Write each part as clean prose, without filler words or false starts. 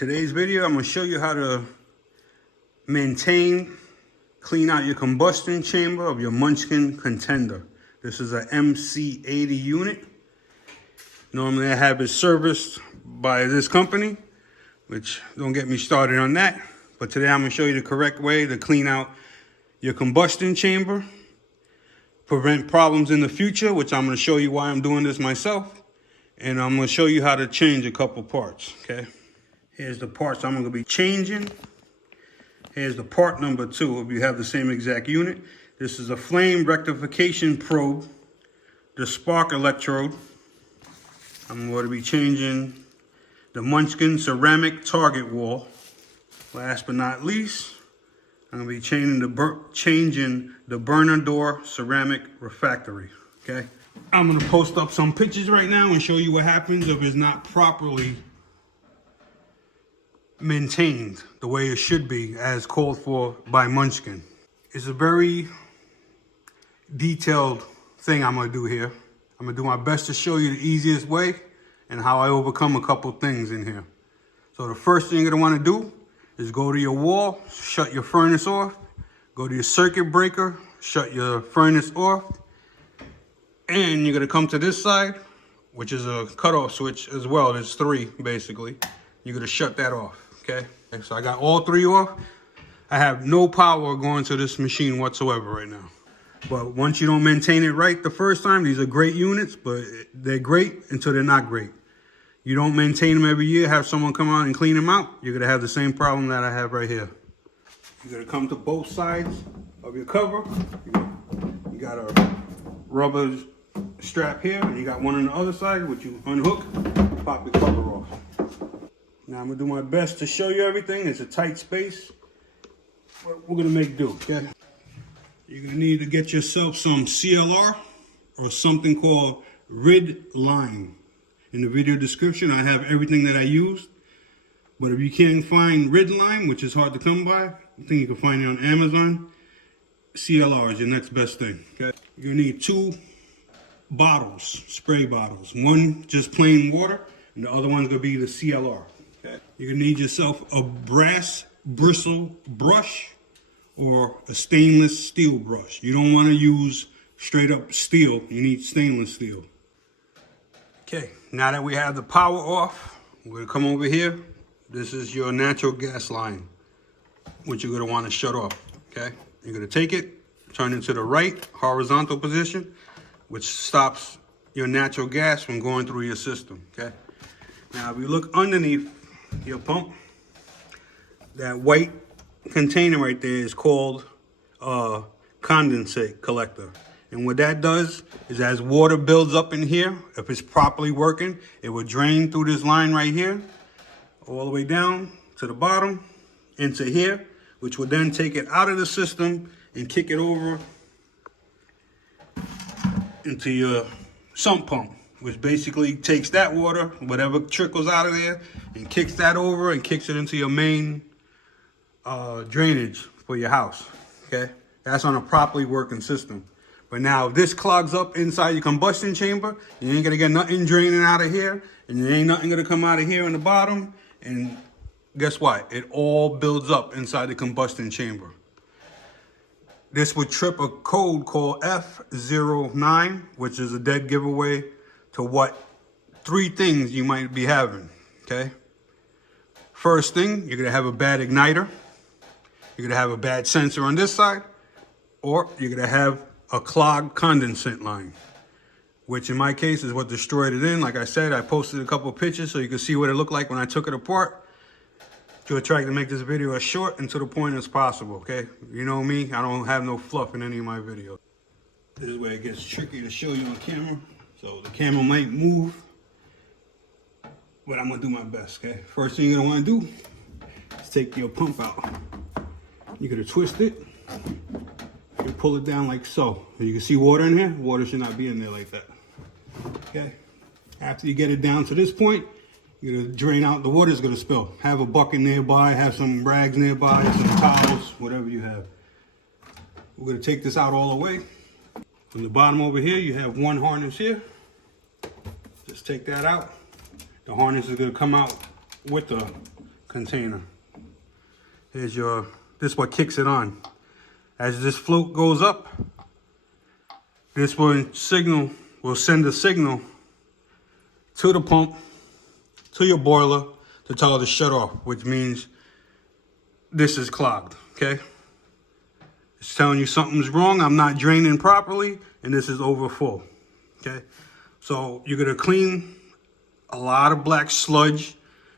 today's video, I'm going to show you how to clean out your combustion chamber of your Munchkin Contender. This is a MC-80 unit. Normally I have it serviced by this company, which don't get me started on that. But today I'm going to show you the correct way to clean out your combustion chamber, prevent problems in the future, which I'm going to show you why I'm doing this myself. And I'm going to show you how to change a couple parts, okay? Here's the parts I'm going to be changing. Here's the part number 2 if you have the same exact unit. This is a flame rectification probe, the spark electrode. I'm going to be changing the Munchkin ceramic target wall. Last but not least, I'm going to be changing the burner door ceramic refractory, okay? I'm going to post up some pictures right now and show you what happens if it's not properly maintained the way it should be as called for by Munchkin. It's a very detailed thing I'm going to do here. I'm going to do my best to show you the easiest way and how I overcome a couple things in here. So the first thing you're going to want to do is go to your wall, shut your furnace off, go to your circuit breaker, shut your furnace off, and you're going to come to this side, which is a cutoff switch as well. There's 3 basically. You're going to shut that off. Okay, so I got all 3 off. I have no power going to this machine whatsoever right now. But once you don't maintain it right the first time, these are great units, but they're great until they're not great. You don't maintain them every year, have someone come out and clean them out, you're going to have the same problem that I have right here. You're going to come to both sides of your cover. You got a rubber strap here, and you got one on the other side, which you unhook, pop your cover off. Now I'm going to do my best to show you everything. It's a tight space, but we're going to make do, okay? You're going to need to get yourself some CLR or something called RERCTY line. In the video description, I have everything that I used. But if you can't find RERCTY line, which is hard to come by, I think you can find it on Amazon. CLR is your next best thing, okay? You're going to need 2 bottles, spray bottles. One just plain water, and the other one's going to be the CLR. Okay. You're going to need yourself a brass bristle brush or a stainless steel brush. You don't want to use straight up steel. You need stainless steel. Okay, now that we have the power off, we're going to come over here. This is your natural gas line, which you're going to want to shut off. Okay, you're going to take it, turn it to the right horizontal position, which stops your natural gas from going through your system. Okay, now if you look underneath your pump, that white container right there is called a condensate collector. And what that does is as water builds up in here, if it's properly working, it will drain through this line right here, all the way down to the bottom, into here, which will then take it out of the system and kick it over into your sump pump, which basically takes that water, whatever trickles out of there, and kicks that over and kicks it into your main drainage for your house, okay? That's on a properly working system. But now if this clogs up inside your combustion chamber, you ain't gonna get nothing draining out of here, and there ain't nothing gonna come out of here in the bottom, and guess what? It all builds up inside the combustion chamber. This would trip a code called F09, which is a dead giveaway to what 3 things you might be having, okay? First thing, you're gonna have a bad igniter, you're gonna have a bad sensor on this side, or you're gonna have a clogged condensate line, which in my case is what destroyed it in. Like I said, I posted a couple pictures so you can see what it looked like when I took it apart. To try to make this video as short and to the point as possible, okay? You know me, I don't have no fluff in any of my videos. This is where it gets tricky to show you on camera. So the camera might move, but I'm gonna do my best, okay? First thing you're gonna wanna do is take your pump out. You're gonna twist it. You pull it down like so. You can see water in here. Water should not be in there like that, okay? After you get it down to this point, you're gonna drain out, the water's gonna spill. Have a bucket nearby, have some rags nearby, some towels, whatever you have. We're gonna take this out all the way. From the bottom over here, you have 1 harness here. Just take that out. The harness is gonna come out with the container. Here's your, this is what kicks it on. As this float goes up, this will send a signal to the pump, to your boiler, to tell it to shut off, which means this is clogged, okay? It's telling you something's wrong, I'm not draining properly, and this is over full, okay? So you're gonna clean a lot of black sludge.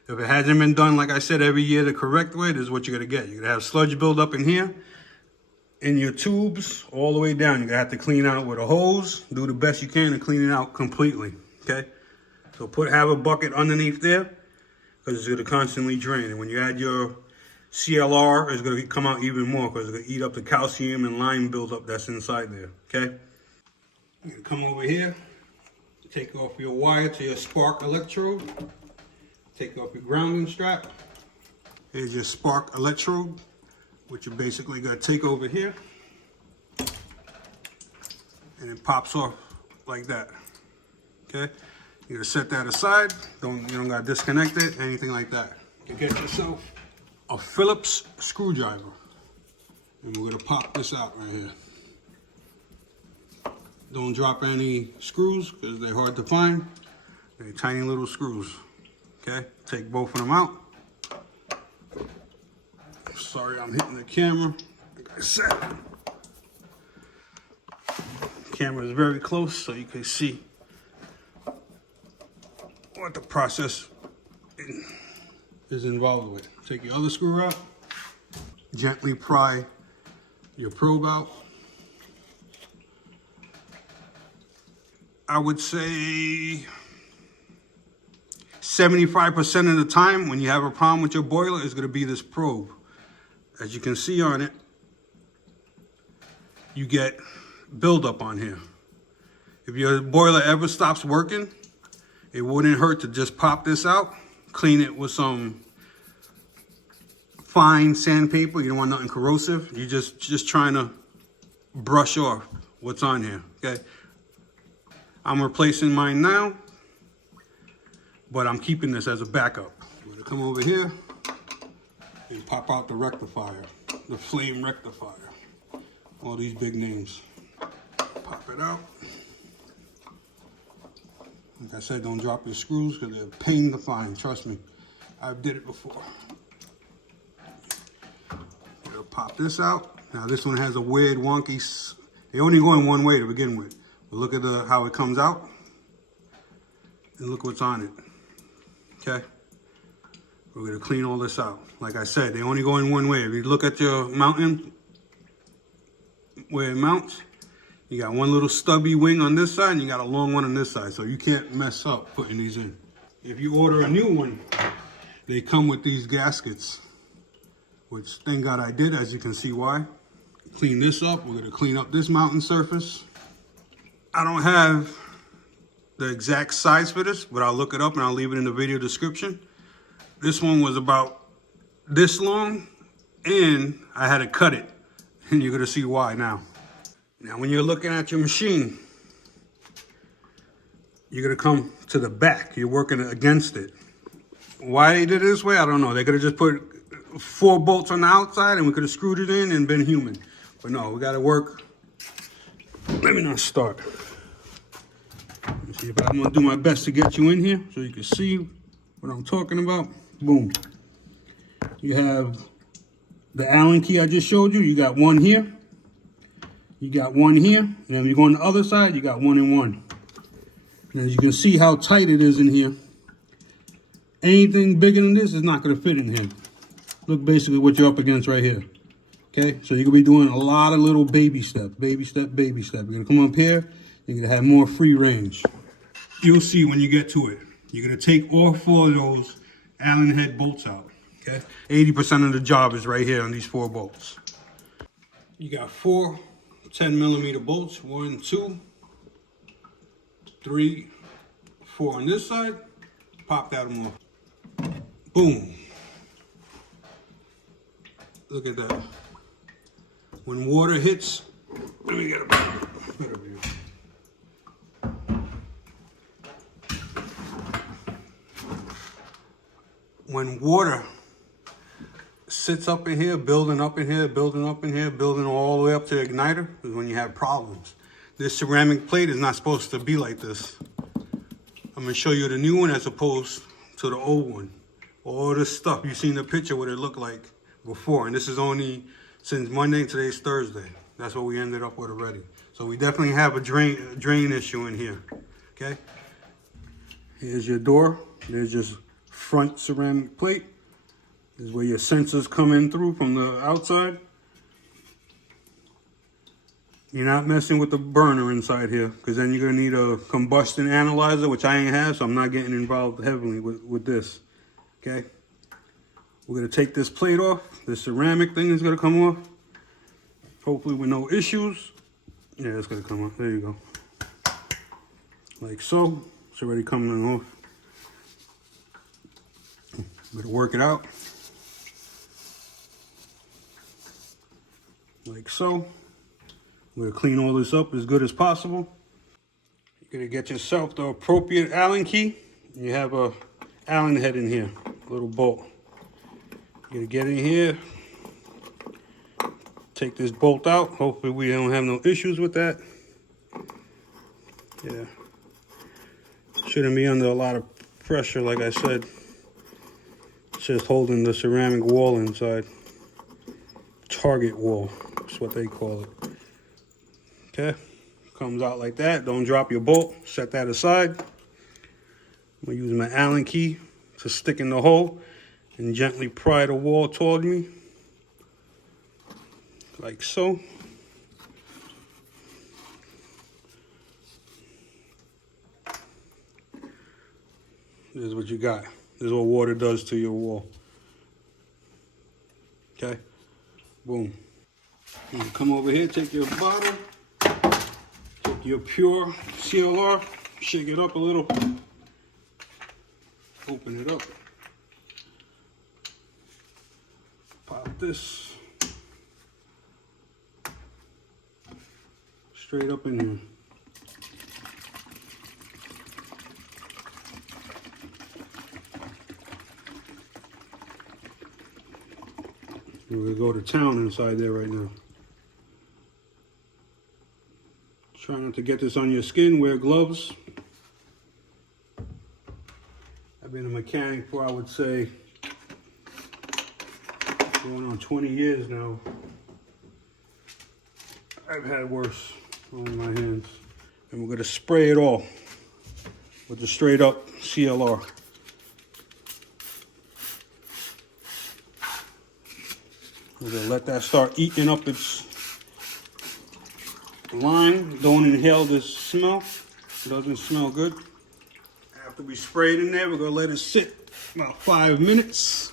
If it hasn't been done, like I said, every year the correct way, this is what you're gonna get. You're gonna have sludge build up in here, in your tubes, all the way down. You're gonna have to clean out with a hose, do the best you can to clean it out completely, okay? So have a bucket underneath there, because it's gonna constantly drain. And when you add your CLR, it's gonna come out even more, because it's gonna eat up the calcium and lime buildup that's inside there, okay? You're gonna come over here, take off your wire to your spark electrode, take off your grounding strap. Here's your spark electrode, which you basically gotta take over here, and it pops off like that, okay? You're gonna set that aside. You don't gotta disconnect it, anything like that. You get yourself a Phillips screwdriver, and we're gonna pop this out right here. Don't drop any screws because they're hard to find. They're tiny little screws, okay? Take both of them out. Sorry, I'm hitting the camera. Like I said, the camera is very close so you can see what the process is involved with. Take your other screw out, gently pry your probe out. I would say 75% of the time when you have a problem with your boiler is going to be this probe. As you can see on it, you get buildup on here. If your boiler ever stops working, it wouldn't hurt to just pop this out, clean it with some fine sandpaper. You don't want nothing corrosive. You're just trying to brush off what's on here, okay? I'm replacing mine now, but I'm keeping this as a backup. I'm gonna come over here and pop out the rectifier, the flame rectifier. All these big names. Pop it out. Like I said, don't drop your screws because they're a pain to find, trust me. I've did it before. Gonna pop this out. Now this one has a weird wonky, they only go in one way to begin with. But look at how it comes out. And look what's on it, okay? We're gonna clean all this out. Like I said, they only go in one way. If you look at your mounting, where it mounts, you got one little stubby wing on this side and you got a long one on this side. So you can't mess up putting these in. If you order a new one, they come with these gaskets, which thank God I did, as you can see why. Clean this up. We're gonna clean up this mounting surface. I don't have the exact size for this, but I'll look it up and I'll leave it in the video description. This one was about this long and I had to cut it, and you're gonna see why now. Now, when you're looking at your machine, you're gonna come to the back. You're working against it. Why they did it this way, I don't know. They could have just put 4 bolts on the outside and we could have screwed it in and been human. But no, we gotta work. Let me not start. Let me see if I'm gonna do my best to get you in here so you can see what I'm talking about. Boom. You have the Allen key I just showed you. You got one here. You got one here. And then when you go on the other side, you got 1 and 1. And as you can see how tight it is in here. Anything bigger than this is not gonna fit in here. Look basically what you're up against right here. Okay, so you're gonna be doing a lot of little baby steps, baby step, baby step. You're gonna come up here, you're gonna have more free range. You'll see when you get to it. You're gonna take all 4 of those Allen head bolts out, okay? 80% of the job is right here on these 4 bolts. You got 4 10mm bolts, 1, 2, 3, 4 on this side. Pop that one off. Boom. Look at that. When water hits, let me get a better view. When water sits up in here, building up in here, building up in here, building all the way up to the igniter is when you have problems. This ceramic plate is not supposed to be like this. I'm gonna show you the new one as opposed to the old one. All this stuff, you've seen the picture what it looked like before, and this is only since Monday, today's Thursday. That's what we ended up with already. So we definitely have a drain issue in here, okay? Here's your door. There's your front ceramic plate. This is where your sensors come in through from the outside. You're not messing with the burner inside here, because then you're gonna need a combustion analyzer, which I ain't have, so I'm not getting involved heavily with this, okay? We're gonna take this plate off. The ceramic thing is gonna come off. Hopefully with no issues. Yeah, it's gonna come off, there you go. Like so, it's already coming off. Better work it out. Like so. We're gonna clean all this up as good as possible. You're gonna get yourself the appropriate Allen key. You have a Allen head in here, a little bolt. You're gonna get in here, take this bolt out. Hopefully we don't have no issues with that. Yeah. Shouldn't be under a lot of pressure, like I said. It's just holding the ceramic wall inside. Target wall, that's what they call it. Okay, comes out like that. Don't drop your bolt. Set that aside. I'm gonna use my Allen key to stick in the hole and gently pry the wall toward me, like so. This is what you got. This is what water does to your wall. Okay, boom. You come over here, take your bottle. Your pure CLR, shake it up a little, open it up, pop this straight up in here. We're gonna go to town inside there right now. Try not to get this on your skin, wear gloves. I've been a mechanic for, I would say, going on 20 years now. I've had worse on my hands. And we're gonna spray it all with the straight up CLR. We're gonna let that start eating up its line. Don't inhale this smell. It doesn't smell good. After we spray it in there, we're gonna let it sit about 5 minutes,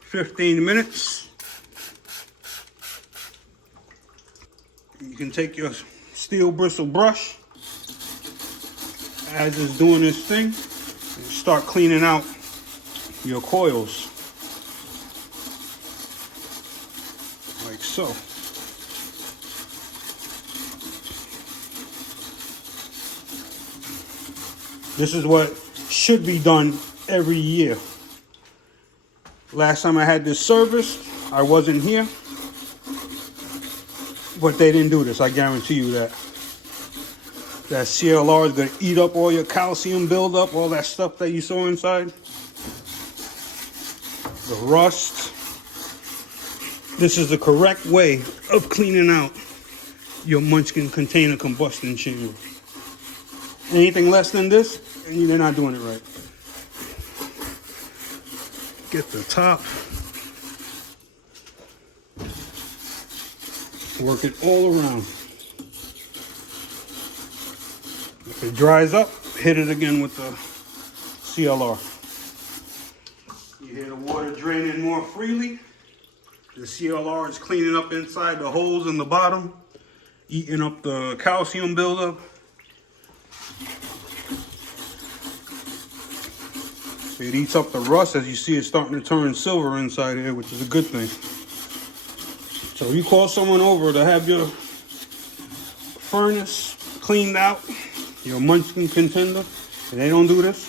15 minutes. You can take your steel bristle brush as it's doing this thing and start cleaning out your coils, like so. This is what should be done every year. Last time I had this serviced, I wasn't here, but they didn't do this. I guarantee you that. That CLR is gonna eat up all your calcium buildup, all that stuff that you saw inside. The rust. This is the correct way of cleaning out your Munchkin container combustion chamber. Anything less than this, and they're not doing it right. Get the top. Work it all around. If it dries up, hit it again with the CLR. You hear the water draining more freely. The CLR is cleaning up inside the holes in the bottom, eating up the calcium buildup. It eats up the rust. As you see, it's starting to turn silver inside here, which is a good thing. So you call someone over to have your furnace cleaned out, your Munchkin Contender, and they don't do this,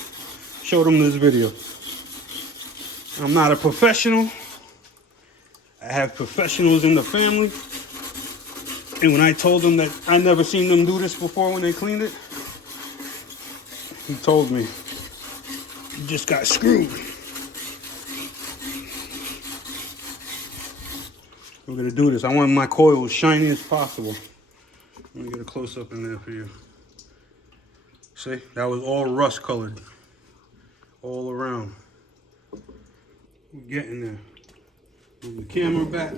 show them this video. I'm not a professional, I have professionals in the family. And when I told him that I never seen them do this before when they cleaned it, he told me, you just got screwed. We're gonna do this. I want my coil as shiny as possible. Let me get a close up in there for you. See, that was all rust colored, all around. We're getting there. Move the camera back.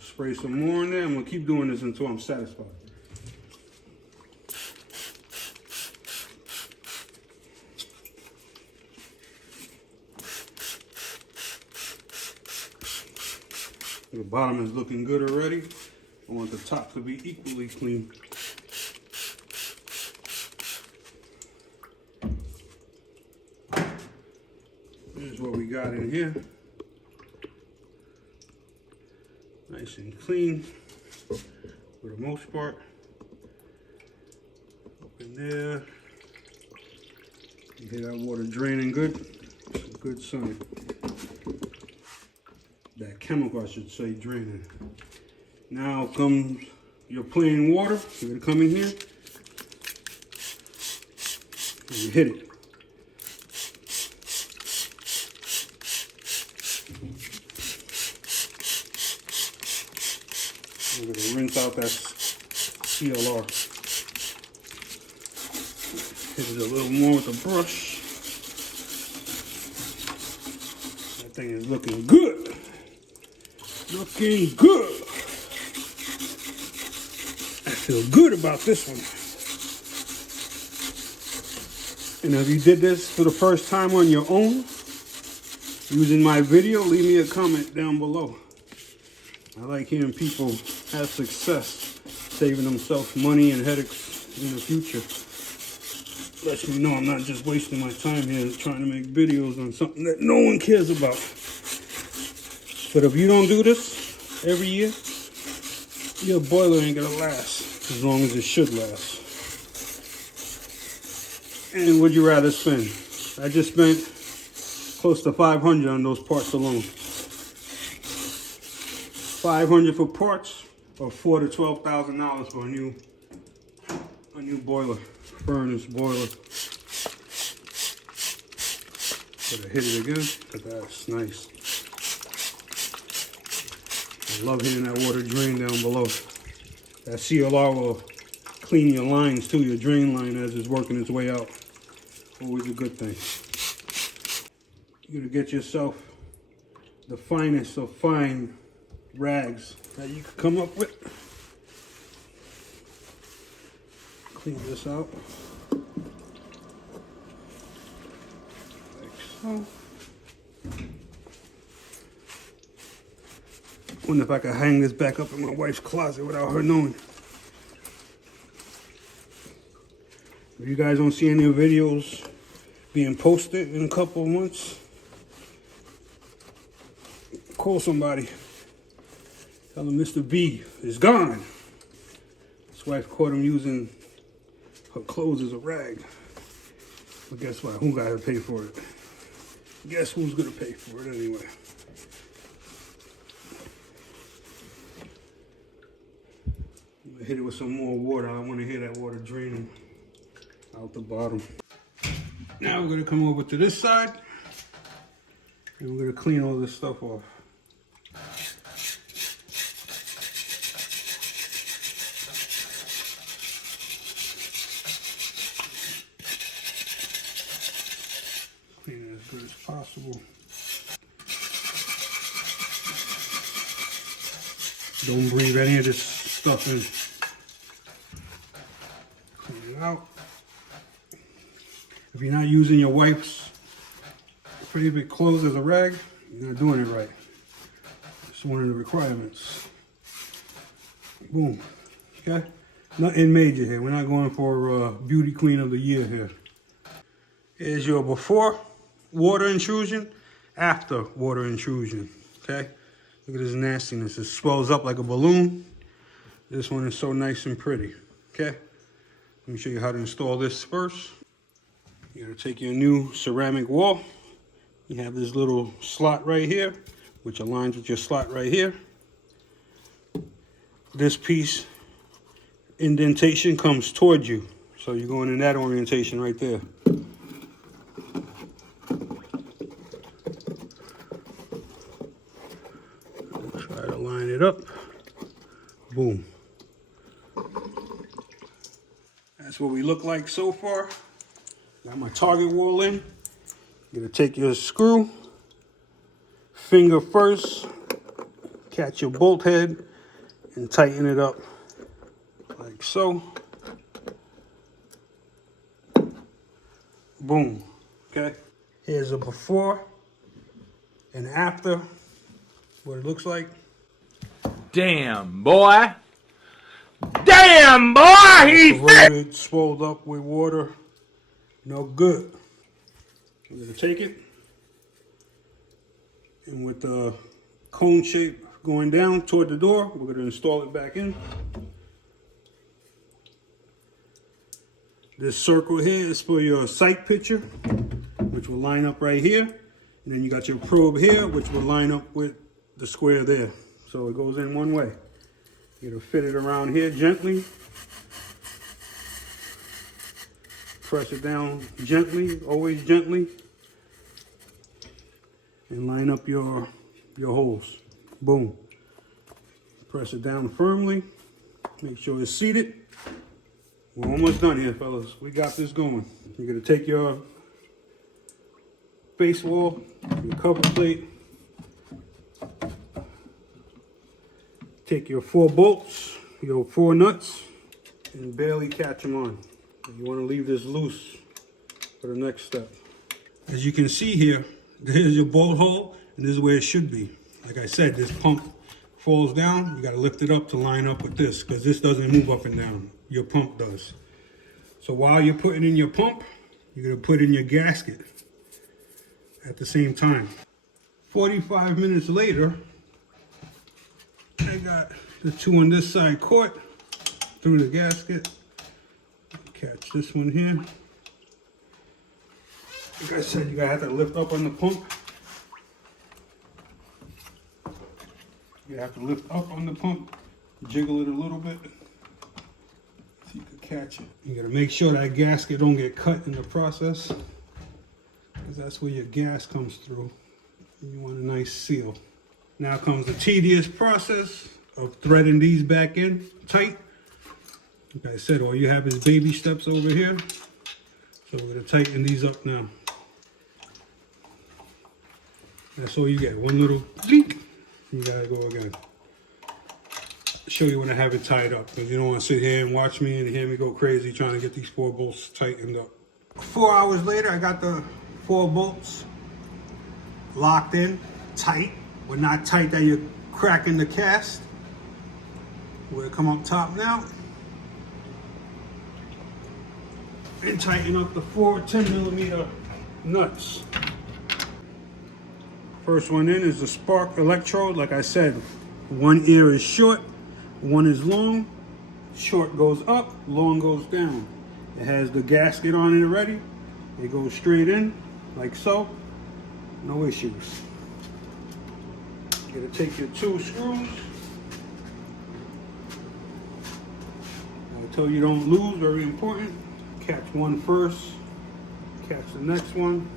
Spray some more in there. I'm gonna keep doing this until I'm satisfied. The bottom is looking good already. I want the top to be equally clean. Here's what we got in here. Nice and clean for the most part. Up in there. You hear that water draining good? It's a good sign. That chemical, I should say, draining. Now comes your plain water. You're gonna come in here and you hit it. We're gonna rinse out that CLR. Hit it a little more with the brush. That thing is looking good. Looking good. I feel good about this one. And if you did this for the first time on your own, using my video, leave me a comment down below. I like hearing people have success, saving themselves money and headaches in the future. Lets me know I'm not just wasting my time here trying to make videos on something that no one cares about. But if you don't do this every year, your boiler ain't gonna last as long as it should last. And would you rather spend? I just spent close to $500 on those parts alone. $500 for parts, or $4,000 to $12,000 for a new boiler, furnace boiler. Gotta hit it again, because that's nice. I love hearing that water drain down below. That CLR will clean your lines too, your drain line as it's working its way out. Always a good thing. You're gonna get yourself the finest of fine rags that you could come up with. Clean this out. Like so. Wonder if I could hang this back up in my wife's closet without her knowing. If you guys don't see any videos being posted in a couple of months, call somebody. Tell him Mr. B is gone. His wife caught him using her clothes as a rag. But guess what? Who got to pay for it? Guess who's going to pay for it anyway? I'm going to hit it with some more water. I want to hear that water draining out the bottom. Now we're going to come over to this side. And we're going to clean all this stuff off. Clean it as good as possible. Don't breathe any of this stuff in. Clean it out. If you're not using your wife's favorite clothes as a rag, you're not doing it right. It's one of the requirements. Boom. Okay? Nothing major here. We're not going for beauty queen of the year here. Here's your before water intrusion, after water intrusion. Okay? Look at this nastiness. It swells up like a balloon. This one is so nice and pretty. Okay? Let me show you how to install this first. You're gonna take your new ceramic wall. You have this little slot right here which aligns with your slot right here. This piece indentation comes towards you, so you're going in that orientation right there. Try to line it up. Boom. That's what we look like so far. Got my target wall in. You're gonna take your screw, finger first, catch your bolt head, and tighten it up like so. Boom. Okay. Here's a before and after, what it looks like. Damn, boy. Damn, boy, he's corroded, swelled up with water. No good. We're gonna take it, and with the cone shape going down toward the door, we're gonna install it back in. This circle here is for your sight picture, which will line up right here. And then you got your probe here, which will line up with the square there. So it goes in one way. You're gonna fit it around here gently. Press it down gently, always gently. And line up your holes. Boom. Press it down firmly. Make sure it's seated. We're almost done here, fellas. We got this going. You're gonna take your face wall, your cover plate, take your 4 bolts, your 4 nuts, and barely catch them on. You want to leave this loose for the next step. As you can see here, there's your bolt hole, and this is where it should be. Like I said, this pump falls down. You got to lift it up to line up with this, because this doesn't move up and down. Your pump does. So while you're putting in your pump, you're going to put in your gasket at the same time. 45 minutes later, I got the 2 on this side caught through the gasket. Catch this one here. Like I said, you gotta have to lift up on the pump. You have to lift up on the pump, jiggle it a little bit so you can catch it. You gotta make sure that gasket don't get cut in the process, because that's where your gas comes through. And you want a nice seal. Now comes the tedious process of threading these back in tight. Like I said, all you have is baby steps over here. So we're gonna tighten these up now. That's all you get, one little leak. You gotta go again. Show you when I have it tied up, because you don't want to sit here and watch me and hear me go crazy trying to get these 4 bolts tightened up. 4 hours later, I got the 4 bolts locked in, tight. But not tight that you're cracking the cast. We'll come up top now. And tighten up the 4 10mm nuts. First one in is the spark electrode. Like I said, one ear is short, one is long. Short goes up, long goes down. It has the gasket on it already. It goes straight in, like so. No issues. You're gonna take your 2 screws. I tell you don't lose, very important. Catch one first, catch the next one.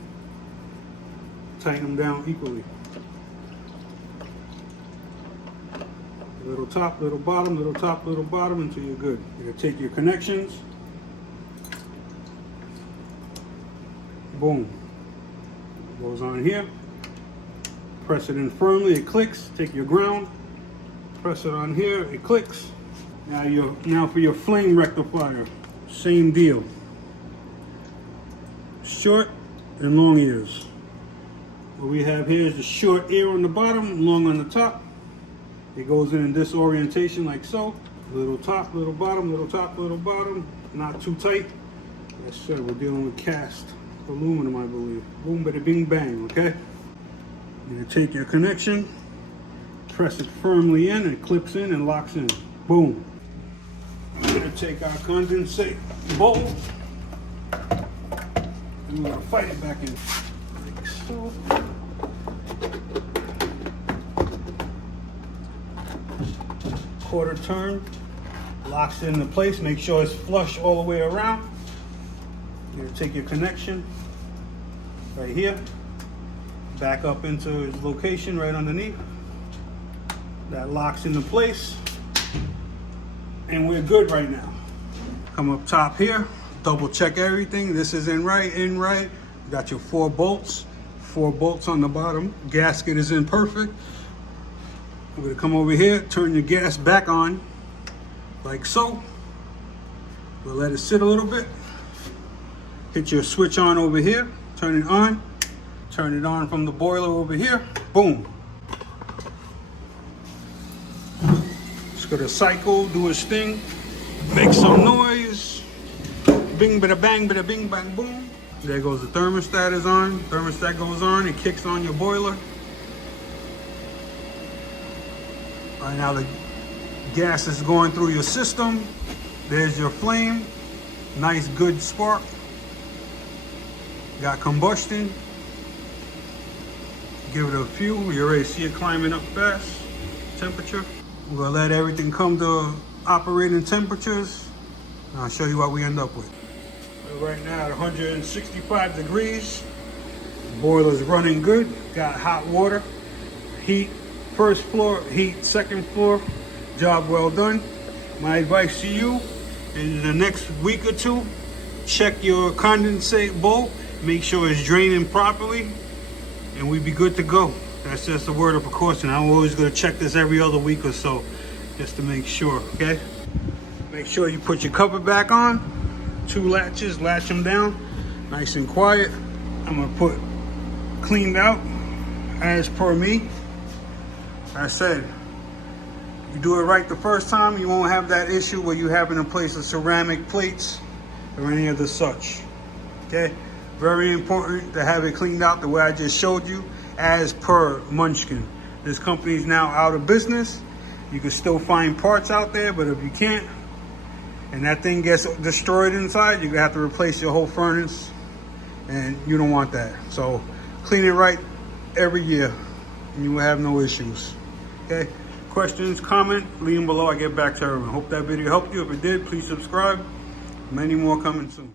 Tighten them down equally. Little top, little bottom, little top, little bottom until you're good. You're gonna take your connections. Boom. Goes on here. Press it in firmly, it clicks. Take your ground, press it on here, it clicks. Now for your flame rectifier, same deal. Short and long ears. What we have here is the short ear on the bottom, long on the top. It goes in this orientation like so. Little top, little bottom, little top, little bottom. Not too tight. Yes sir, we're dealing with cast aluminum, I believe. Boom, bada bing bang, okay? You're gonna take your connection, press it firmly in, and it clips in and locks in. Boom. We're gonna take our condensate bowl, and we're gonna fight it back in. Like so. quarter turn, locks it into place. Make sure it's flush all the way around. You're gonna take your connection right here, back up into its location right underneath. That locks into place, and we're good right now. Come up top here, double check everything. This is in right. You got your 4 bolts on the bottom. Gasket is in perfect. We're gonna come over here, turn your gas back on, like so. We'll let it sit a little bit. Hit your switch on over here, turn it on. Turn it on from the boiler over here, boom. It's gonna cycle, do its thing, make some noise. Bing, bada bang, bada bing, bang, boom. There goes the thermostat is on. Thermostat goes on, it kicks on your boiler. Right now the gas is going through your system. There's your flame. Nice, good spark. Got combustion. Give it a few. You already see it climbing up fast. Temperature. We're gonna let everything come to operating temperatures. And I'll show you what we end up with. Right now at 165 degrees. Boiler's running good. Got hot water. Heat first floor, heat second floor. Job well done. My advice to you, in the next week or two, check your condensate bowl. Make sure it's draining properly, and we'd be good to go. That's just a word of precaution. I'm always gonna check this every other week or so, just to make sure, okay? Make sure you put your cover back on. 2 latches, latch them down, nice and quiet. I'm gonna put cleaned out, as per me. I said, you do it right the first time, you won't have that issue where you having to place the ceramic plates or any of the such, okay? Very important to have it cleaned out the way I just showed you, as per Munchkin. This company is now out of business. You can still find parts out there, but if you can't, and that thing gets destroyed inside, you're gonna have to replace your whole furnace, and you don't want that. So clean it right every year, and you will have no issues, okay? Questions, comment, leave them below. I get back to everyone. Hope that video helped you. If it did, please subscribe. Many more coming soon.